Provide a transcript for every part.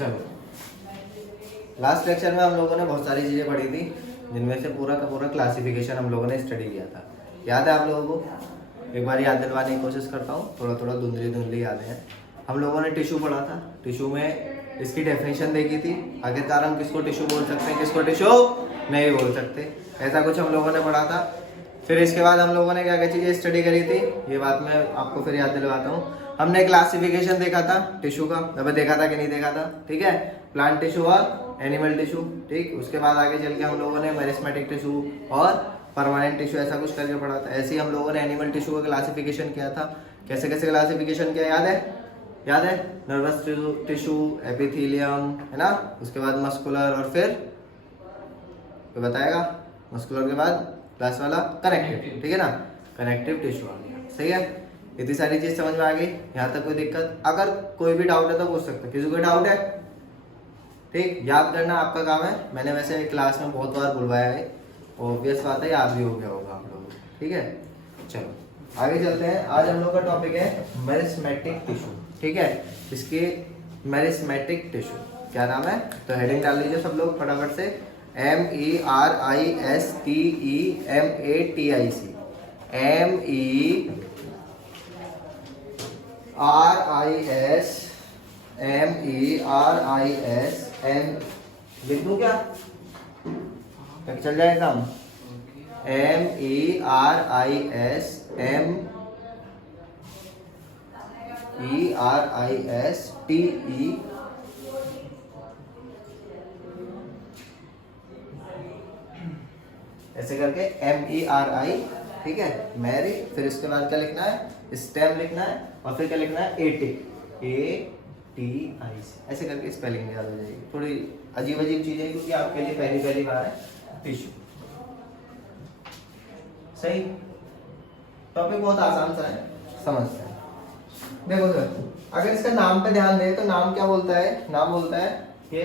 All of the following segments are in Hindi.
चलो, लास्ट लेक्चर में हम लोगों ने बहुत सारी चीज़ें पढ़ी थी, जिनमें से पूरा का पूरा क्लासिफिकेशन हम लोगों ने स्टडी किया था। याद है आप लोगों को? एक बार याद दिलवाने की कोशिश करता हूँ, थोड़ा थोड़ा धुंधली धुंधली यादें हैं। हम लोगों ने टिश्यू पढ़ा था, टिश्यू में इसकी डेफिनेशन देखी थी। आखिरकार हम किसको टिश्यू बोल सकते हैं, किसको टिश्यू नहीं बोल सकते, ऐसा कुछ हम लोगों ने पढ़ा था। फिर इसके बाद हम लोगों ने क्या क्या चीज़ें स्टडी करी थी, ये बात मैं आपको फिर याद दिलवाता हूँ। हमने क्लासिफिकेशन देखा था टिश्यू का, अबे देखा था कि नहीं देखा था, ठीक है, प्लांट टिश्यू और एनिमल टिश्यू, ठीक। उसके बाद आगे चल के हम लोगों ने मेरिस्मेटिक टिश्यू और परमानेंट टिश्यू ऐसा कुछ करके पढ़ा था। ऐसे ही हम लोगों ने एनिमल टिश्यू का क्लासिफिकेशन किया था। कैसे कैसे क्लासिफिकेशन किया, याद है? याद है? नर्वस टिश्यू, एपिथेलियम, है ना, उसके बाद मस्कुलर, और फिर तो बताएगा मस्कुलर के बाद लास्ट वाला कनेक्टिव, ठीक है ना, कनेक्टिव टिश्यू आ गया। सही है, इतनी सारी चीज समझ में आ गई। यहाँ तक कोई दिक्कत? अगर कोई भी डाउट है तो पूछ सकते हैं। किसी को डाउट है? ठीक, याद करना आपका काम है। मैंने वैसे क्लास में बहुत बार बुलवाया है, ऑब्वियस बात है याद भी हो गया होगा आप लोगों को, ठीक है। चलो आगे चलते हैं। आज हम लोग का टॉपिक है मेरिस्मेटिक टिश्यू, ठीक है। इसके मेरिस्मेटिक टिश्यू क्या नाम है, तो हेडिंग डाल लीजिए सब लोग फटाफट से। MERISTEMATIC, MERISMERISM, लिख दूं क्या, चल जाए काम? MERISMERISTE ऐसे करके MERI, ठीक है, मैरी। फिर इसके बाद क्या लिखना है, स्टेम लिखना है, और फिर क्या लिखना है, एटिक, ATIC, ऐसे करके स्पेलिंग याद हो जाएगी। थोड़ी अजीब अजीब चीजें क्योंकि आपके लिए पहली पहली बार है टिश्यू। सही, टॉपिक बहुत आसान सा है, समझते हैं। देखो सर, अगर इसका नाम पे ध्यान दे तो नाम क्या बोलता है, नाम बोलता है कि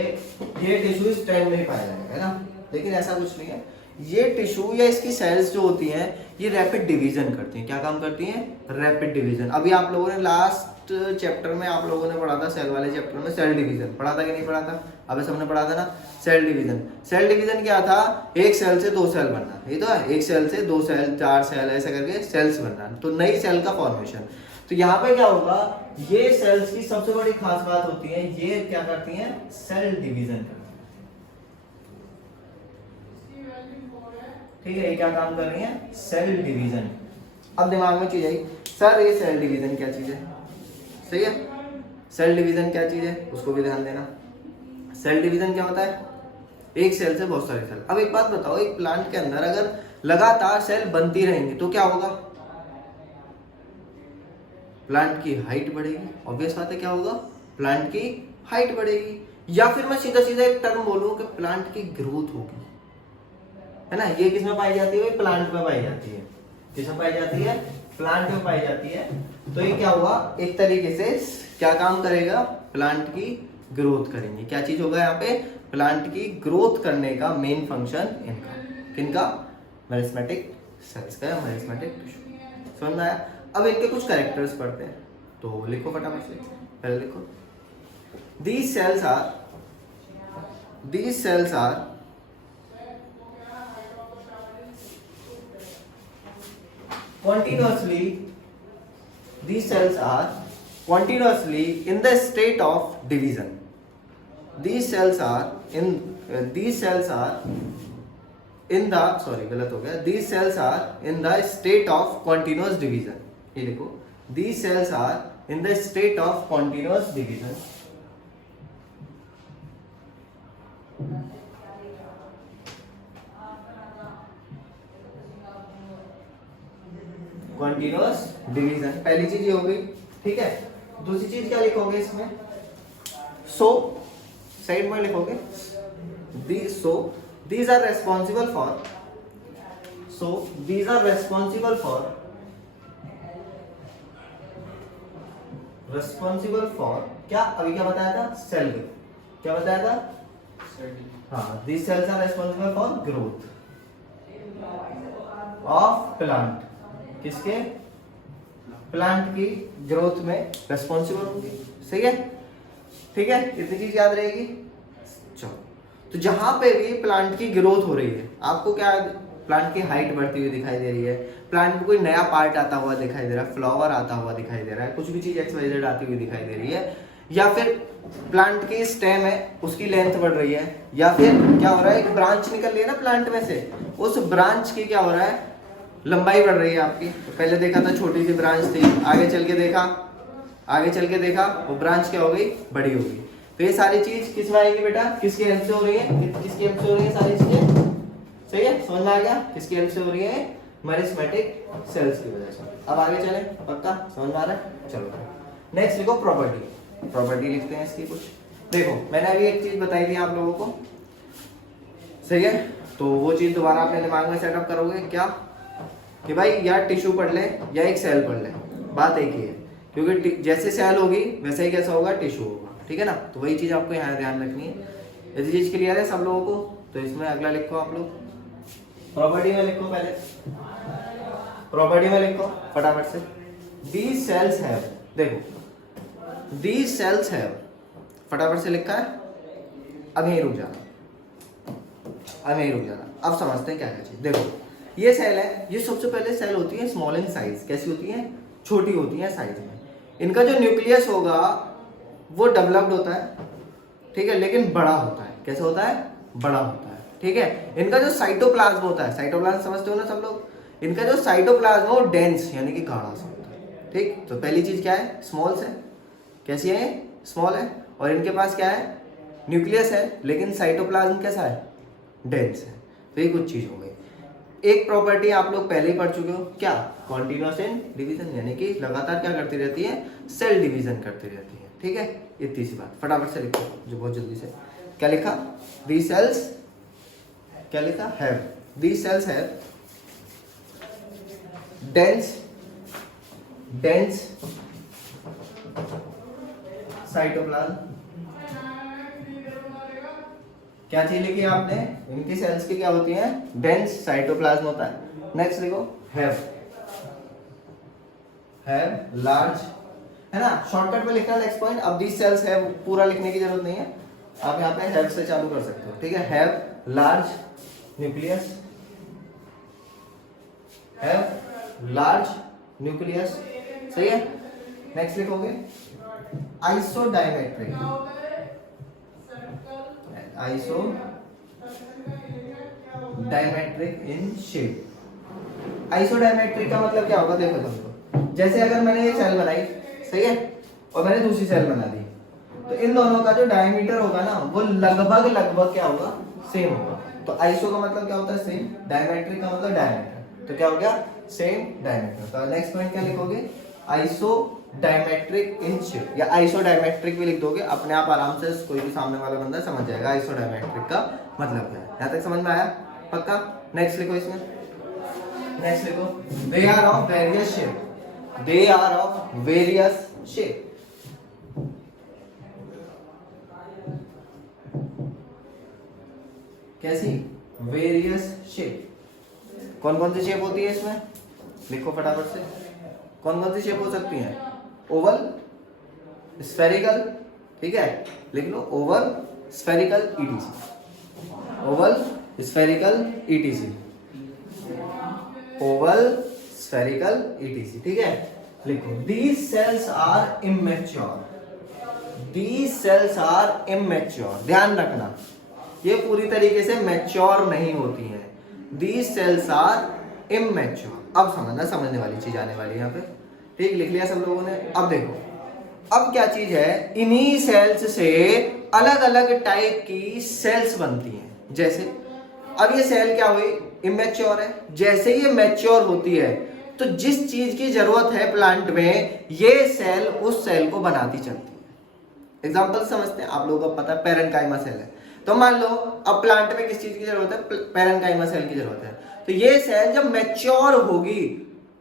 ये टिश्यू स्टेम में ही पाया जाएगा, है ना, लेकिन ऐसा कुछ नहीं है। ये टिश्यू या इसकी सेल्स जो होती हैं ये रैपिड डिवीजन करती हैं। क्या काम करती हैं? Rapid division. अभी आप लोगों ने लास्ट चैप्टर में आप लोगों ने पढ़ा था, सेल वाले चैप्टर में सेल डिवीजन पढ़ा था कि नहीं पढ़ा था? अबे सबने पढ़ा था ना, सेल डिवीजन। सेल डिवीजन क्या था, एक सेल से दो सेल बनना, ये तो है, एक सेल से दो सेल, चार सेल, ऐसा करके सेल्स बनना, तो नई सेल का फॉर्मेशन। तो यहाँ पे क्या होगा, ये सेल्स की सबसे बड़ी खास बात होती है, ये क्या करती हैं, सेल डिवीजन करती हैं, ठीक है। ये क्या काम कर रही है, सेल डिवीजन। अब दिमाग में चीज आई, सर ये सेल डिवीजन क्या चीज है? सही है, सेल डिवीजन क्या चीज है उसको भी ध्यान देना। सेल डिवीजन क्या होता है, एक सेल से बहुत सारे सेल। अब एक बात बताओ, एक प्लांट के अंदर अगर लगातार सेल बनती रहेंगी तो क्या होगा, प्लांट की हाइट बढ़ेगी। ऑब्वियस बात है, क्या होगा, प्लांट की हाइट बढ़ेगी। या फिर मैं सीधा सीधा एक टर्म बोलूं कि प्लांट की ग्रोथ होगी, है ना। ये किसमें पाई जाती है, प्लांट में पाई जाती है। किसमें पाई जाती है, प्लांट में पाई जाती है। तो ये क्या हुआ, एक तरीके से क्या काम करेगा, प्लांट की ग्रोथ करेंगे। क्या चीज होगा यहाँ पे, प्लांट की ग्रोथ करने का मेन फंक्शन इनका, किनका, मेरिस्मेटिक सेल्स का, मेरिस्मेटिक टिश्यू। समझ में आया? अब इनके कुछ कैरेक्टर्स पढ़ते हैं, तो लिखो फटाफट से, पहले लिखो। These cells are continuously in the state of division. These cells are in the state of continuous division. ये देखो, these cells are in the state of continuous division. Continuous division, पहली चीज ये हो गई, ठीक है। दूसरी चीज क्या लिखोगे इसमें, सो साइड में लिखोगे, these are responsible for क्या, अभी क्या बताया था, सेल, क्या बताया था, हाँ, these cells are responsible for growth of plant। किसके, प्लांट की ग्रोथ में रेस्पॉन्सिबल होंगे, सही है। ठीक है, इतनी चीज याद रहेगी। चलो, तो जहां पे भी प्लांट की ग्रोथ हो रही है, आपको क्या, प्लांट की हाइट बढ़ती हुई दिखाई दे रही है, प्लांट में कोई नया पार्ट आता हुआ दिखाई दे रहा है, फ्लावर आता हुआ दिखाई दे रहा है, कुछ भी चीज XYZ आती हुई दिखाई दे रही है, या फिर प्लांट की स्टेम है उसकी लेंथ बढ़ रही है, या फिर क्या हो रहा है, एक ब्रांच निकल रही है ना प्लांट में से, उस ब्रांच की क्या हो रहा है, लंबाई बढ़ रही है आपकी। तो पहले देखा था छोटी सी ब्रांच थी, आगे चल के देखा वो ब्रांच क्या हो गई, बड़ी हो गई। तो ये सारी चीज किस में आएगी बेटा, किसकी हेल्प से हो रही है, किसकी हेल्प से हो रही है सारी चीजें, सही है, समझ में आ गया, किसकी हेल्प से हो रही है, मेरिस्टेमेटिक सेल्स की वजह से। अब आगे चले, पक्का समझ में आ रहा है। चलो नेक्स्ट लिखो प्रॉपर्टी लिखते हैं इसकी कुछ। देखो मैंने अभी एक चीज बताई थी आप लोगों को, सही है, तो वो चीज दोबारा अपने दिमाग में सेटअप करोगे क्या, कि भाई या टिश्यू पढ़ ले या एक सेल पढ़ ले, बात एक ही है, क्योंकि जैसे सेल होगी वैसे ही कैसा होगा, टिश्यू होगा, ठीक है ना। तो वही चीज आपको यहाँ ध्यान रखनी है। यदि चीज क्लियर है सब लोगों को, तो इसमें अगला लिखो आप लोग, प्रॉपर्टी में लिखो, पहले प्रॉपर्टी में लिखो फटाफट से, दीज सेल्स हैव, देखो दीज सेल्स हैव, फटाफट से लिखा है, अब यहीं रुक जाना, अब समझते हैं क्या क्या चीज। देखो ये सेल है, ये सबसे पहले सेल होती है स्मॉल इन साइज, कैसी होती है, छोटी होती है साइज में। इनका जो न्यूक्लियस होगा वो डेवलप्ड होता है, ठीक है, लेकिन बड़ा होता है, कैसे होता है, बड़ा होता है, ठीक है। इनका जो साइटोप्लाज्म होता है, साइटोप्लाज्म समझते हो ना सब लोग, इनका जो साइटोप्लाज्म हो डेंस यानी कि गाढ़ा सा होता है, ठीक। तो पहली चीज क्या है, स्मॉल से, कैसी है, स्मॉल है, और इनके पास क्या है, न्यूक्लियस है, लेकिन साइटोप्लाज्म कैसा है, डेंस है। तो ये कुछ चीज हो गई। एक प्रॉपर्टी आप लोग पहले ही पढ़ चुके हो, क्या, कॉन्टिन्यूअस इन डिवीजन, यानी कि लगातार क्या करती रहती है, सेल डिवीजन करती रहती है, ठीक है। इतनी सी बात, फटाफट से लिखो जो बहुत जल्दी से, क्या लिखा, दीज सेल्स, क्या लिखा, have, these cells have dense cytoplasm. क्या चीज लिखी आपने, इनकी सेल्स की क्या होती है, डेंस साइटोप्लाज्म होता है। नेक्स्ट लिखो हैव लार्ज, है ना, शॉर्टकट में लिखना नेक्स्ट पॉइंट। अब दीज सेल्स हैव पूरा लिखने की जरूरत नहीं है, आप यहाँ पे हैव से चालू कर सकते हो, ठीक है। Have large nucleus, have large nucleus, सही है। नेक्स्ट लिखोगे isodiametric, isodiametric in shape. Isodiametric का मतलब क्या होगा, देखो तुमको, जैसे अगर मैंने ये सेल बनाई, सही है, और मैंने दूसरी सेल बना दी, तो इन दोनों का जो डायमीटर होगा ना वो लगभग क्या होगा, सेम होगा। तो आइसो का मतलब क्या होता है, सेम, डायमेट्रिक का मतलब डायमीटर, तो क्या हो गया, सेम डायमीटर। तो नेक्स्ट पॉइंट क्या लिखोगे, आइसो डायमेट्रिक इन शेप, या आइसो डायमेट्रिक भी लिख दोगे, अपने आप आराम से कोई भी सामने वाला बंदा समझ जाएगा आइसो डायमेट्रिक का मतलब क्या है। यहाँ तक समझ में आया, पक्का। नेक्स्ट लिखो इसमें, नेक्स्ट लिखो, they are of various shape, they are of various shape, कैसी, वेरियस शेप। कौन कौन सी शेप होती है इसमें, लिखो फटाफट से, कौन कौन सी शेप हो सकती है, ओवल, स्फेरिकल, ठीक है, लिख लो oval, spherical, ETC, oval, spherical, ETC, oval, spherical, ETC, ठीक है। लिखो these cells are immature, these cells are immature, ध्यान रखना ये पूरी तरीके से मैच्योर नहीं होती है, दीज सेल्स आर इमेच्योर। अब समझने वाली चीज आने वाली है यहाँ पे, ठीक, लिख लिया सब लोगों ने। अब देखो, अब क्या चीज है, इन्हीं सेल्स से अलग अलग टाइप की सेल्स बनती हैं। जैसे अब ये सेल क्या हुई, इमेच्योर है, जैसे ये मैच्योर होती है तो जिस चीज की जरूरत है प्लांट में, ये सेल उस सेल को बनाती चलती है। एग्जांपल समझते हैं, आप लोगों को पता है पैरेन्काइमा सेल है, तो मान लो अब प्लांट में किस चीज की जरूरत है, पैरेन्काइमा सेल की जरूरत है, तो ये सेल जब मैच्योर होगी,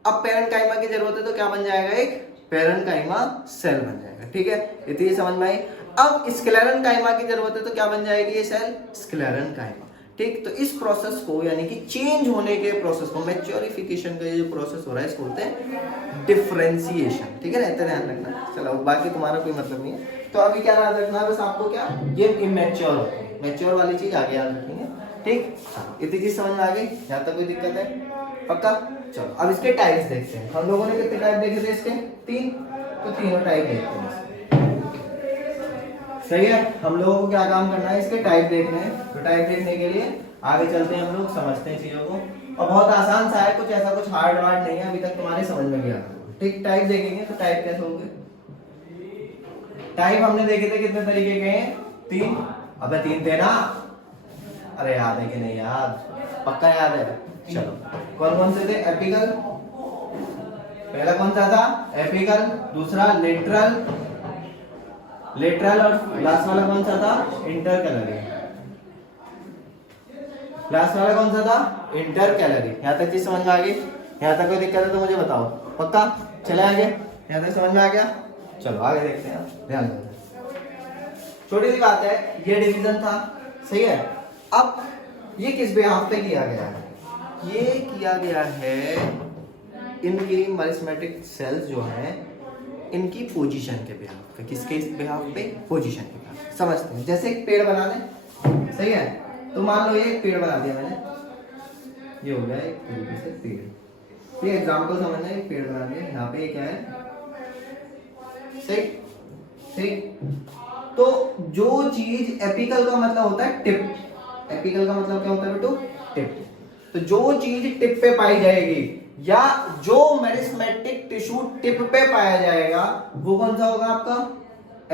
अब पैरेन्काइमा की जरूरत है तो क्या बन जाएगा, एक पैरेन्काइमा सेल बन जाएगा, ठीक है, इतनी समझ में आई। अब स्क्लेरेन्काइमा की जरूरत है तो क्या बन जाएगी ये सेल, स्क्लेरेन्काइमा, ठीक। तो इस प्रोसेस को यानी कि चेंज होने के प्रोसेस को, मैच्योरिफिकेशन का ये जो प्रोसेस हो रहा है इसको बोलते हैं डिफरेंशिएशन। ठीक है ना, इतना ध्यान रखना। चलो बाकी तुम्हारा कोई मतलब नहीं है। तो अभी क्या याद रखना है बस आपको, क्या ये इमेच्योर होती है, मैच्योर वाली चीज आगे याद रखनी है। ठीक, इतनी चीज समझ में आ गई, यहाँ तक कोई दिक्कत है? पक्का। चलो अब इसके टाइप्स देखते हैं। हम लोगों ने कितने टाइप देखे थे इसके? 3। तो तीनों टाइप देखते हैं। सही है, हम लोगों को क्या काम करना है, इसके टाइप देखने हैं। तो टाइप देखने के लिए आगे चलते हैं, हम लोग समझते हैं चीजों को। और बहुत आसान सा है, कुछ ऐसा कुछ हार्ड वार्ड नहीं है, अभी तक तुम्हारे समझ में गया। ठीक, टाइप देखेंगे तो टाइप कैसे होंगे? टाइप हमने देखे थे कितने तरीके के हैं? 3। अबे 3 थे ना? अरे याद है कि नहीं याद? पक्का याद है? चलो कौन कौन से थे? एपिकल, पहला कौन सा था? एपिकल। दूसरा लेटरल, लेटरल। और लास्ट वाला कौन सा था? इंटरकैलरी। लास्ट वाला कौन सा था? इंटरकैलरी। यहाँ तक चीज समझ में आ गई? यहाँ तक कोई दिक्कत है तो मुझे बताओ। पक्का? चले आगे, यहाँ तक समझ में आ गया? चलो आगे देखते हैं, ध्यान दो। छोटी सी बात है, ये डिवीजन था, सही है। अब ये किस बिहाफ पे किया गया है? ये किया गया है इनकी मैरिस्मेटिक सेल्स जो हैं इनकी पोजीशन के बिहाफ पे। किसके बिहाफ पे? पोजीशन के बिहाफ। समझते हैं, जैसे एक पेड़ बना दें, सही है। तो मान लो ये एक पेड़ बना दिया मैंने, ये हो गया एक तरीके से पेड़। ये एग्जांपल समझना, एक पेड़ बना दिया, यहाँ पे क्या है? सही, ठीक। तो जो चीज एपिकल का मतलब होता है टिप, एपिकल का मतलब क्या होता है बेटो? टिप। तो जो चीज टिप पे पाई जाएगी या जो मेरिस्मेटिक टिश्यू टिप पे पाया जाएगा वो कौन सा होगा आपका?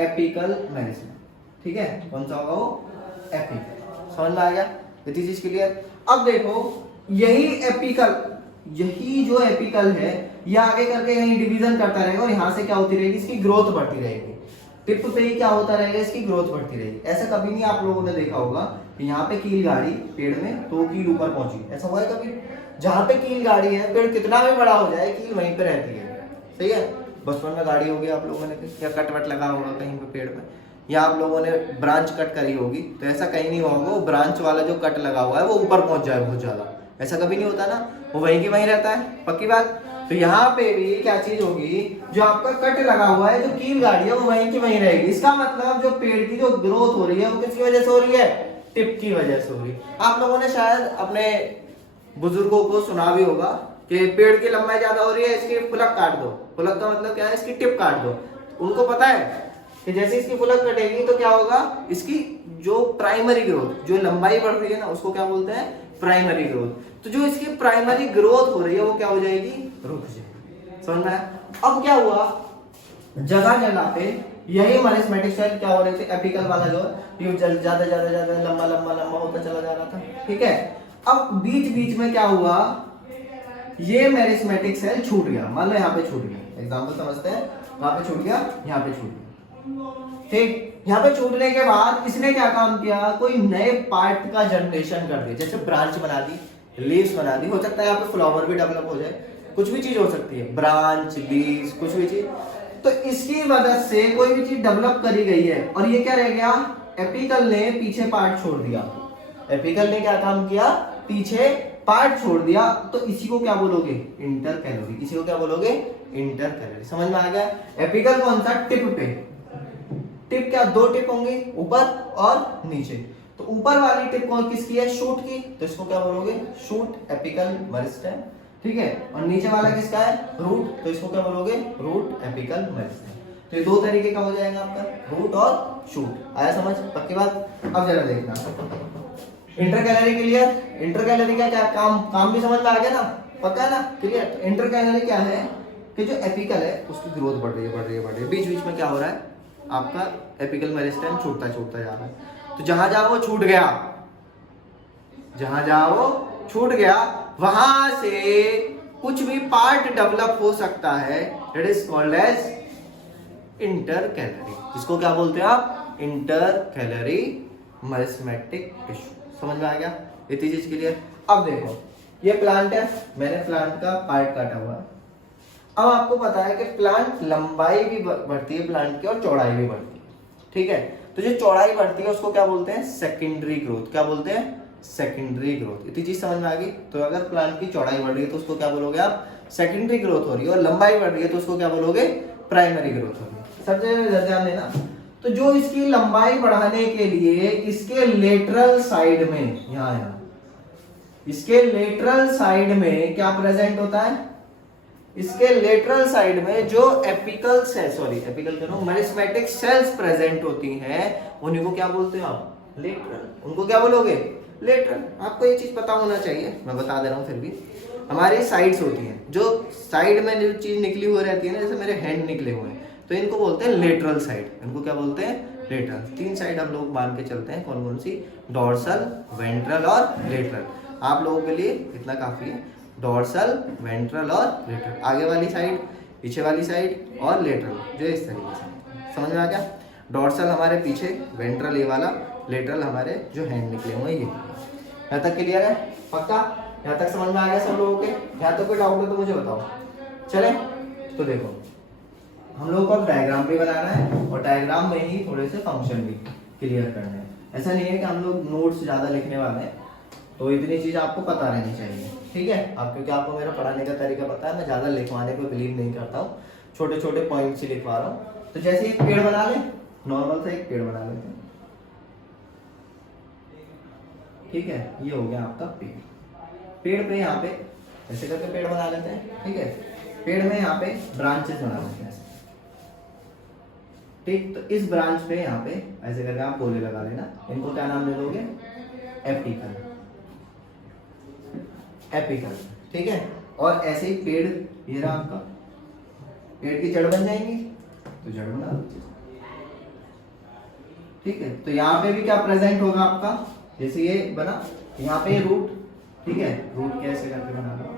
एपिकल मेरिस्मेट। ठीक है, कौन सा होगा वो? एपिकल। समझ में आ गया? इतनी चीज क्लियर। अब देखो यही एपिकल, यही जो एपिकल है ये आगे करके यही डिवीजन करता रहेगा और यहाँ से क्या होती रहेगी? इसकी ग्रोथ बढ़ती रहेगी। टिप पे ही क्या होता रहेगा? इसकी ग्रोथ बढ़ती रहेगी। ऐसा कभी नहीं आप लोगों ने देखा होगा कि यहाँ पे कील गाड़ी पेड़ में तो कील ऊपर पहुंची, ऐसा हुआ है कभी? जहाँ पे कील गाड़ी है पेड़ कितना भी बड़ा हो जाए कील वहीं पे रहती है। सही है, बचपन में गाड़ी होगी आप लोगों ने, या कट वट लगा होगा कहीं पे पेड़ में, या आप लोगों ने ब्रांच कट करी होगी, तो ऐसा कहीं नहीं हुआ होगा वो ब्रांच वाला जो कट लगा हुआ है वो ऊपर पहुंच जाए बहुत ज्यादा, ऐसा कभी नहीं होता ना, वो वहीं की वहीं रहता है। पक्की बात। तो यहाँ पे भी क्या चीज होगी? जो आपका कट लगा हुआ है, जो कील गाड़ी है वो वहीं की वहीं रहेगी। इसका मतलब जो पेड़ की जो ग्रोथ हो रही है वो किसकी वजह से हो रही है? टिप की वजह से हो रही है। आप लोगों ने शायद अपने बुजुर्गों को सुना भी होगा कि पेड़ की लंबाई ज्यादा हो रही है, इसकी पुलक काट दो। पुलक का मतलब क्या है? इसकी टिप काट दो। उनको पता है कि जैसे इसकी पुलक कटेगी तो क्या होगा? इसकी जो प्राइमरी ग्रोथ, जो लंबाई बढ़ रही है ना, उसको क्या बोलते हैं? Primary growth. तो जो इसकी प्राइमरी ग्रोथ हो रही है वो क्या हो जाएगी? रुक जाएगी। समझ में आया? अब क्या हुआ? जगह जगह पे यही मैरिस्मेटिक सेल क्या हो रहे थे? एपिकल वाला जो है ज्यादा ज्यादा ज्यादा लंबा लंबा लंबा होता चला जा रहा था। ठीक है, अब बीच बीच में क्या हुआ? ये मैरिस्मेटिक सेल छूट गया। मान लो यहाँ पे छूट गया, एग्जाम्पल समझते हैं, वहां पे छूट गया, यहाँ पे छूट गया। ठीक, यहाँ पे छूटने के बाद इसने क्या काम किया? कोई नए पार्ट का जनरेशन कर दिया, जैसे ब्रांच बना दी, लीव्स बना दी, हो सकता है यहाँ पे फ्लावर भी डेवलप हो जाए, कुछ भी चीज हो सकती है, ब्रांच, लीव्स, कुछ भी चीज। तो इसकी मदद से कोई भी चीज डेवलप करी गई है और ये क्या रह गया? एपिकल ने पीछे पार्ट छोड़ दिया। एपिकल ने क्या काम किया? पीछे पार्ट छोड़ दिया। तो इसी को क्या बोलोगे? इंटरकैलरी। इसी को क्या बोलोगे? इंटरकैलरी। समझ में आ गया? एपिकल कौन सा? टिप पे। टिप क्या? दो टिप होंगे, ऊपर और नीचे। तो ऊपर वाली टिप कौन किसकी है? शूट की, तो इसको क्या बोलोगे? Shoot apical meristem. ठीक है, और नीचे वाला किसका है? रूट, तो इसको क्या बोलोगे? Root apical meristem. तो ये दो तरीके का हो जाएगा आपका, रूट और शूट। आया समझ? पक्की बात। अब जरा देखना इंटरकैलरी क्लियर। इंटरकैलरी का क्या काम भी समझ में आ गया ना? पक्का ना? क्लियर। इंटरकैलरी क्या है कि जो एपिकल है उसकी ग्रोथ बढ़ रही है, बढ़ रही है, बढ़ रही है। बीच बीच में क्या हो रहा है? आपका एपिकल मेरिस्टेम छूटता छूटता जा रहा है। तो जहां जहां वो छूट गया, जहां जहां वो छूट गया वहां से कुछ भी पार्ट डेवलप हो सकता है, that is called as intercalary. जिसको क्या बोलते हैं आप? Intercalary meristematic tissue. समझ में आ गया? इतनी चीज क्लियर। अब देखो ये प्लांट है, मैंने प्लांट का पार्ट काटा हुआ है। अब आपको पता है कि प्लांट लंबाई भी बढ़ती है प्लांट की और चौड़ाई भी बढ़ती है। ठीक है, तो जो चौड़ाई बढ़ती है उसको क्या बोलते हैं? Secondary growth. क्या बोलते हैं? Secondary growth. इतनी चीज समझ में आ गई। तो अगर प्लांट की चौड़ाई बढ़ रही है तो उसको क्या बोलोगे आप, सेकेंडरी ग्रोथ हो रही है, और लंबाई बढ़ रही है तो उसको क्या बोलोगे, प्राइमरी ग्रोथ हो रही है। सब जगह ध्यान देना। तो जो इसकी लंबाई बढ़ाने के लिए इसके लेटरल साइड में, यहाँ इसके लेटरल साइड में क्या प्रेजेंट होता है, इसके लेटरल साइड में जो एपिकल सेल्स, सॉरी एपिकल कह रहा हूं, मेरिस्मेटिक सेल्स प्रेजेंट होती हैं, उन्हीं को क्या बोलते हो आप, लेटरल। उनको क्या बोलोगे, लेटरल। आपको ये चीज पता होना चाहिए, मैं बता दे रहा हूँ फिर भी। हमारी साइड्स होती हैं, जो साइड में जो चीज निकली हुई रहती है ना, जैसे मेरे हैंड निकले हुए हैं, तो इनको बोलते हैं लेटरल साइड। इनको क्या बोलते हैं, लेटरल। 3 साइड हम लोग मान के चलते हैं, कौन कौन सी, डॉर्सल, वेंट्रल और लेटरल। आप लोगों के लिए इतना काफी है, डॉर्सल, वेंट्रल और लेटरल। आगे वाली साइड, पीछे वाली साइड और लेटरल, जो इस तरीके से। समझ में आ गया। डॉर्सल हमारे पीछे, वेंट्रल ये वाला, लेटरल हमारे जो हैंड निकले हुए ये। यहाँ तक क्लियर है, पक्का? यहाँ तक समझ में आ गया सब लोगों के? यहाँ तक कोई डाउट है तो मुझे बताओ। चले तो देखो, हम लोगों को डायग्राम भी बनाना है, और डायग्राम में ही थोड़े से फंक्शन भी क्लियर करने हैं। ऐसा नहीं है कि हम लोग नोट्स ज्यादा लिखने वाले हैं, तो इतनी चीज आपको पता रहनी चाहिए, ठीक है। आप क्योंकि आपको मेरा पढ़ाने का तरीका पता है, मैं ज्यादा लिखवाने को बिलीव नहीं करता हूँ, छोटे छोटे पॉइंट्स ही लिखवा रहा हूँ। तो जैसे एक पेड़ बना ले, नॉर्मल सा एक पेड़ बना लेते हैं, ठीक है। ये हो गया आपका पेड़। पेड़ पे यहाँ पे ऐसे करके पेड़ बना लेते हैं, ठीक है। पेड़ में यहाँ पे ब्रांचेस बना लेते हैं, ठीक। तो इस ब्रांच पे यहाँ पे ऐसे करके आप गोले लगा लेना। इनको क्या नाम दे दोगे, एपिकल, एपिकल, ठीक है। और ऐसे ही पेड़, ये रहा आपका, पेड़ की जड़ बन जाएंगी, तो जड़ बना दो, ठीक है। तो यहाँ पे भी क्या प्रेजेंट होगा आपका, जैसे ये बना, यहाँ पे रूट, ठीक है। रूट कैसे करके बना दो,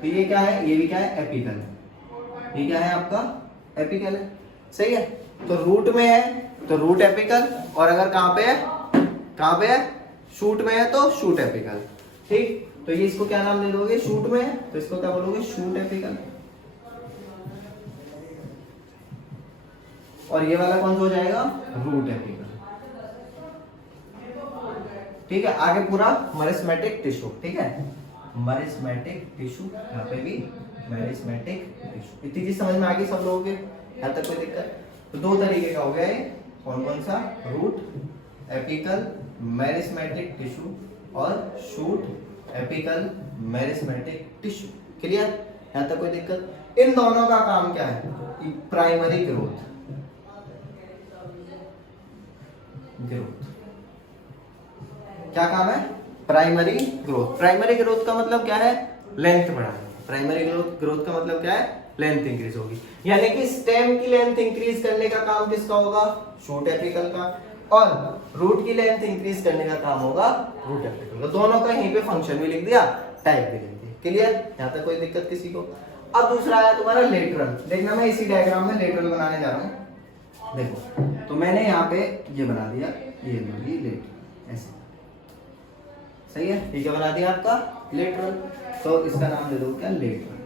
तो ये क्या है, ये भी क्या है, एपिकल है। ये क्या है आपका, एपिकल है, सही है। तो रूट में है तो रूट एपिकल, और अगर कहाँ पे है, कहाँ पे है, शूट में है तो शूट एपिकल, ठीक। तो ये इसको क्या नाम दे दोगे, शूट में है तो इसको क्या बोलोगे, शूट एपिकल। और ये वाला कौन सा हो जाएगा, रूट एपिकल, ठीक है। आगे पूरा मेरिस्मेटिक टिश्यू, ठीक है। मेरिस्मेटिक टिश्यू, यहाँ पे भी मेरिस्मेटिक टिश्यू। इतनी चीज समझ में आ गई सब लोगों के? यहाँ तक कोई दिक्कत? तो 2 तरीके का हो गया ये, कौन कौन सा, रूट एपिकल मेरिस्मेटिक टिश्यू और shoot apical meristematic tissue. Clear? यहाँ तक कोई दिक्कत? इन दोनों का काम क्या है, प्राइमरी ग्रोथ, ग्रोथ क्या काम है, प्राइमरी ग्रोथ। प्राइमरी ग्रोथ का मतलब क्या है, लेंथ बढ़ाना। प्राइमरी ग्रोथ का मतलब क्या है, लेंथ इंक्रीज होगी। यानी कि स्टेम की लेंथ इंक्रीज करने का काम किसका होगा, शूट एपिकल का, और रूट की लेंथ इंक्रीज करने का काम होगा रूट एपिकल का। दोनों का यहीं पे फंक्शन भी लिख दिया, टाइप भी लिख दिया। क्लियर? यहाँ तक कोई दिक्कत किसी को? अब दूसरा आया तुम्हारा लेटरल। देखना मैं इसी डायग्राम में लेटरल बनाने जा रहा हूँ। देखो, तो मैंने यहाँ पे ये बना दिया, ये लेटरल, ऐसे, सही है। ये क्या बना दिया आपका, लेटरल। तो इसका नाम दे दो क्या, लेटरल।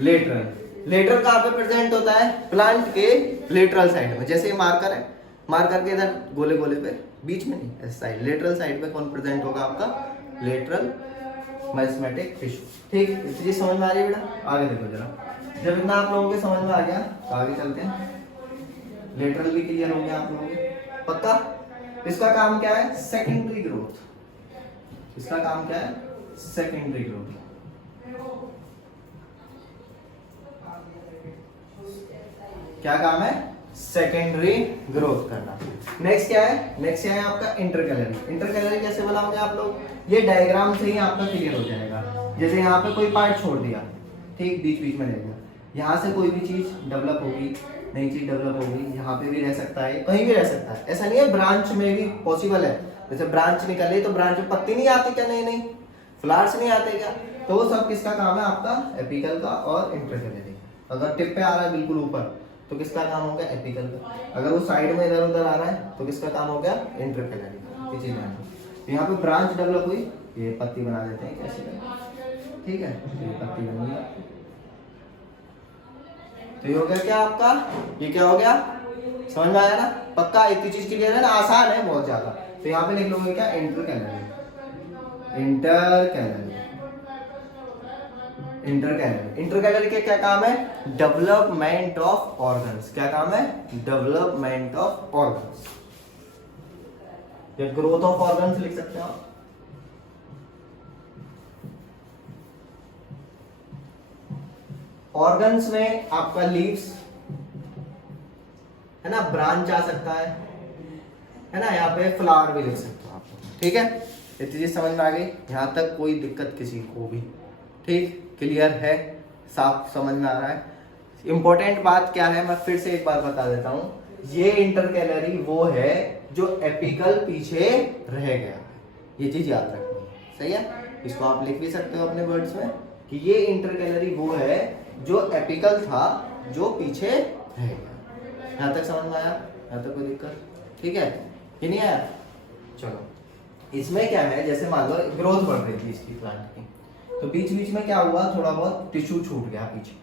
लेटरल, लेटरल कहाँ पे प्रेजेंट होता है, प्लांट के लेटरल साइड में। जैसे ये मार्कर है, मार्कर के इधर गोले गोले पे, बीच में नहीं, इस साइड लेटरल साइड पे कौन प्रेजेंट होगा आपका, लेटरल मेरिस्मेटिक टिश्यू, ठीक। इसलिए समझ में आ रही है बेटा? आगे देखो जरा, जब इतना आप लोगों के समझ में आ गया तो आगे चलते हैं। लेटरल भी क्लियर हो गया आप लोगों के, पक्का? इसका काम क्या है, सेकेंडरी ग्रोथ। इसका काम क्या है, सेकेंडरी ग्रोथ। क्या काम है, सेकेंडरी ग्रोथ करना। नेक्स्ट क्या है, नेक्स्ट क्या है आपका, इंटरकैलरी। इंटरकैलरी कैसे बनाओगे आप लोग, ये डायग्राम से ही आपका क्लियर हो जाएगा। जैसे यहाँ पे कोई पार्ट छोड़ दिया, ठीक, बीच बीच में रह गया, यहाँ से कोई भी चीज डेवलप होगी, नई चीज डेवलप होगी, यहाँ पे भी रह सकता है, कहीं भी रह सकता है। ऐसा नहीं है, ब्रांच में भी पॉसिबल है। जैसे ब्रांच निकले तो ब्रांच में पत्ती नहीं आती क्या, नहीं नहीं, फ्लावर्स नहीं आते क्या, तो वो सब किसका काम है आपका, एपिकल का और इंटरकैलरी। अगर टिप पे आ रहा है बिल्कुल ऊपर तो किसका काम हो गया, एपिकल का। अगर वो साइड में इधर उधर आ रहा है तो किसका काम हो गया, इंटरकैलरी। ये चीज है। तो यहाँ पे ब्रांच डेवलप हुई, ये पत्ती बना देते हैं कैसे, ठीक है, ये पत्ती बन गई। तो ये हो गया क्या आपका, ये क्या हो गया, समझ में आया ना? पक्का? इतनी चीज क्लियर है ना? आसान है बहुत ज्यादा। तो यहाँ पे लिख लोगे क्या, inter calorie. Inter calorie, inter calorie, inter calorie के क्या काम है, डेवलपमेंट ऑफ ऑर्गन्स। क्या काम है, डेवलपमेंट ऑफ ऑर्गन्स या ग्रोथ ऑफ ऑर्गन्स लिख सकते हो आप। ऑर्गन्स में आपका लीव्स है ना, ब्रांच आ सकता है ना, यहाँ पे फ्लावर भी लिख सकते हो आप। ठीक है, इतनी चीज समझ में आ गई, यहाँ तक कोई दिक्कत किसी को भी, ठीक, क्लियर है, साफ समझ में आ रहा है। इंपॉर्टेंट बात क्या है, मैं फिर से एक बार बता देता हूँ, ये इंटर कैलोरी वो है जो एपिकल पीछे रह गया, ये चीज याद रखनी है, सही है। इसको आप लिख भी सकते हो अपने वर्ड्स में कि ये इंटर कैलोरी वो है जो एपिकल था, जो पीछे रह गया। यहाँ तक समझ में आया, यहाँ तक कोई दिक्कत, ठीक है, ये नहीं आया। चलो, इसमें क्या है, जैसे मान लो ग्रोथ बढ़ रही थी इसकी प्लांट की, तो बीच बीच में क्या हुआ, थोड़ा बहुत टिश्यू छूट गया पीछे,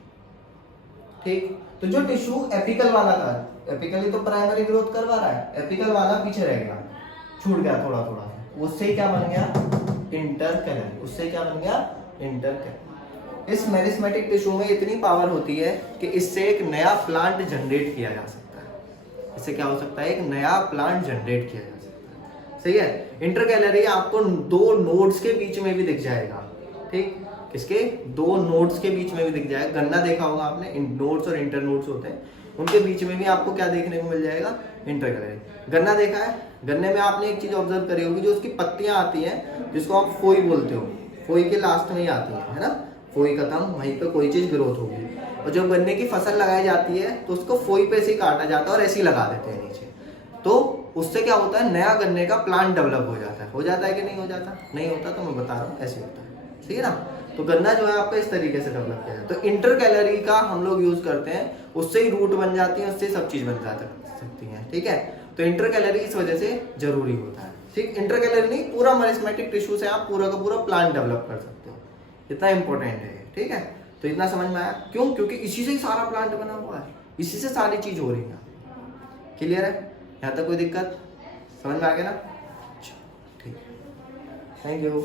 ठीक। तो जो टिश्यू एपिकल वाला था, एपिकली तो प्राइमरी ग्रोथ करवा रहा है, एपिकल वाला पीछे रह गया, छूट गया थोड़ा थोड़ा, उससे क्या बन गया, इंटर कैलोरी। उससे क्या बन गया, इंटर कैलोरी। इस मेरिस्मेटिक टिश्यू में इतनी पावर होती है कि इससे एक नया प्लांट जनरेट किया जा सकता है। इससे क्या हो सकता है, एक नया प्लांट जनरेट किया जा सकता है, सही है। इंटर कैलोरी आपको दो नोड्स के बीच में भी दिख जाएगा, ठीक, किसके, दो नोड्स के बीच में भी दिख जाएगा। गन्ना देखा होगा आपने, नोड्स और इंटर नोड्स होते हैं, उनके बीच में भी आपको क्या देखने को मिल जाएगा, इंटर कैलोरी। गन्ना देखा है, गन्ने में आपने एक चीज ऑब्जर्व करी होगी, जो उसकी पत्तियां आती हैं, जिसको आप फोई बोलते हो, फोई के लास्ट में ही आती है ना, फोई खत्म, वहीं पे कोई चीज ग्रोथ होगी। और जब गन्ने की फसल लगाई जाती है तो उसको फोई पे से ही काटा जाता है और ऐसे ही लगा देते हैं नीचे, तो उससे क्या होता है, नया गन्ने का प्लांट डेवलप हो जाता है कि नहीं हो जाता, नहीं होता, तो मैं बता रहा हूँ ऐसे होता है, ठीक है ना। तो गन्ना जो है आपका इस तरीके से डेवलप किया जाता है। तो इंटर कैलोरी का हम लोग यूज करते हैं, उससे ही रूट बन जाती है, उससे सब चीज बन सकती है, ठीक है। तो इंटर कैलोरी इस वजह से जरूरी होता है, ठीक। इंटर कैलोरी नहीं, पूरा मेरिस्मेटिक टिश्यू से आप पूरा का पूरा प्लांट डेवलप कर सकते हो, इतना इंपॉर्टेंट है, ठीक है। तो इतना समझ में आया, क्यों, क्योंकि इसी से ही सारा प्लांट बना हुआ है, इसी से सारी चीज हो रही है। क्लियर है, यहाँ तक कोई दिक्कत, समझ में आ गया ना, ठीक, थैंक यू।